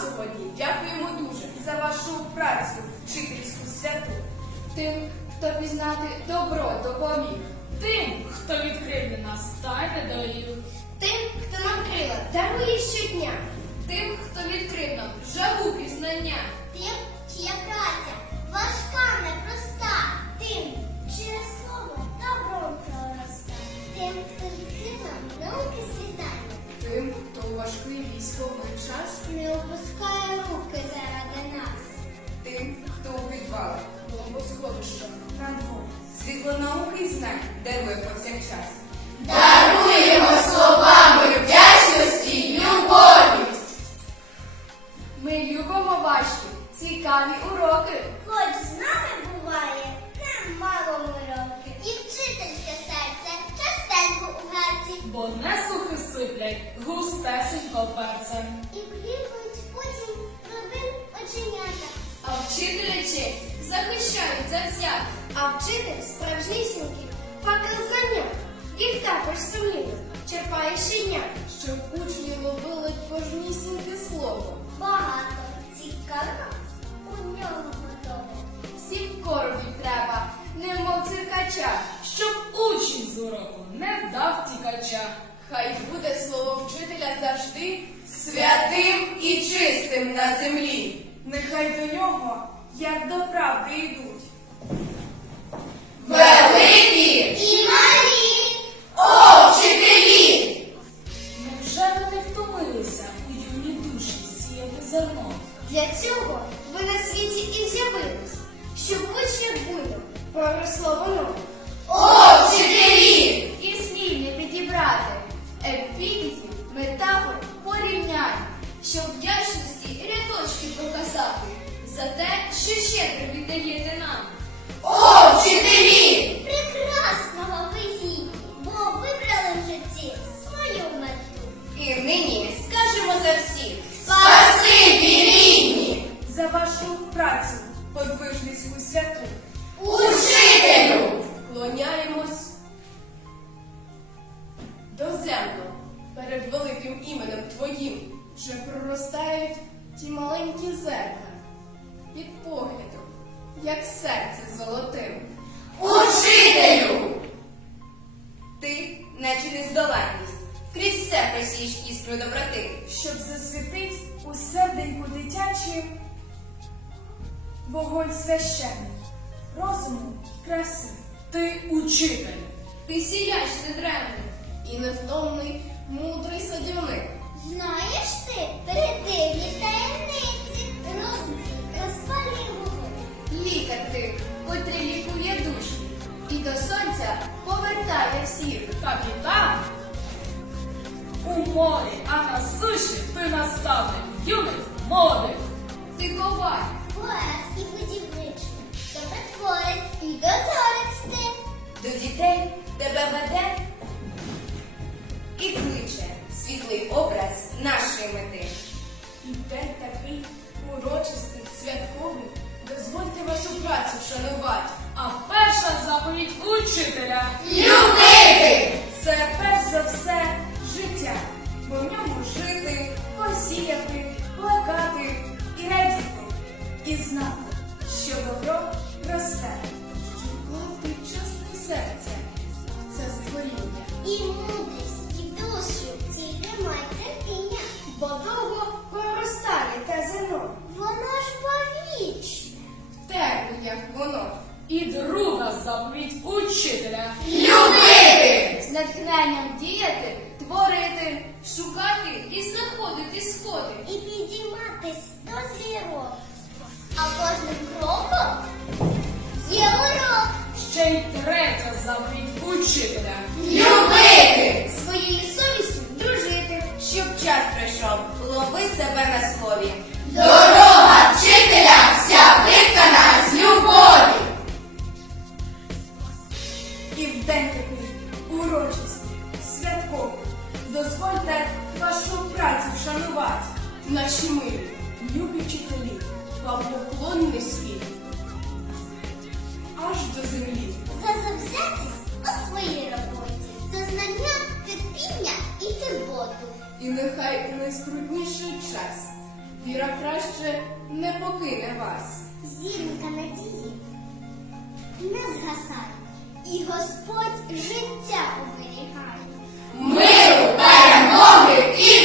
Сьогодні дякуємо дуже за вашу працю, вчительську святу. Тим, хто пізнати добро допоміг. Тим, хто відкрив для нас тайне довів. Тим, хто нам крила дарує щодня. Тим, хто відкрив нам жагу пізнання. Дарує повсякчас. Даруємо словами вдячності й любові. Ми любимо ваші цікаві уроки. Хоч з нами буває немало ми років. І вчительське серце частенько у гарці, Бо не сухи сиплять, густесенько перцем. і блікують потім родин оченята. А вчителя честь захищають завзято. А вчитель справжнісінький факел знання. Їх також сумлінно черпає щодня, щоб учні ловили кожнісіньке слово. Багато цікавого у нього готово. Всім коробів треба, немов циркача. Щоб учень з уроку не вдав тікача. Хай буде слово вчителя завжди святим і чистим на землі. Нехай до нього, як до правди йдуть. Проросло воно. О вчителі! І слів не підібрати, епітетів, метафор порівнянь, щоб вдячності рядочки показати за те, що щедро віддаєте нам. О вчителі! Прекрасного ви бо вибрали в житті свою мету. І нині скажемо за всіх Спасибі рідні! За вашу працю, подвижницьку святу. Серце золотим. Учителю! Ти, наче нездоланність, крізь все просієш іскру доброти, щоб засвітить у серденьку дитячим вогонь священний, розуму краси. Ти учитель. Ти сіяч недремний і невтомний мудрий садівник. Знаєш ти передивні котрий лікує душі, і до сонця повертає всіх. Капітан у морі, а на суші ти наставник юних молодих. Ти коваль, Поет і будівничник, добротворець і дозорець ти. До дітей тебе веде і кличе світлий образ нашої мети. І день такий учителя Любити! Це перш за все життя, бо в ньому жити, посіяти, плекати і радіти, і знати, що добро росте, плати чесне серце, це створіння. І мудрість, і душу, тільки май терпіння. бо довго проростає те зерно. Воно ж повічне. В термінях воно. І друга заповідь учителя. Любити! З натхненням діяти, творити, шукати і знаходити сходи. І підійматись до зірок. А кожним кроком є урок. Ще й третя заповідь учителя. Любити! Своєю совістю дружити. Щоб час прийшов, лови себе на слові. Дорога вчителя вся виконана з любові. Працю вшанувати. Наші милі, любі вчителі, вам поклонний світ. Аж до землі. За завзятість у своїй роботі, за знання, терпіння і турботу. І нехай у найскрутніший час Віра краще не покине вас. Зірка надії не згасає, і Господь життя оберігає. Миру, перемоги і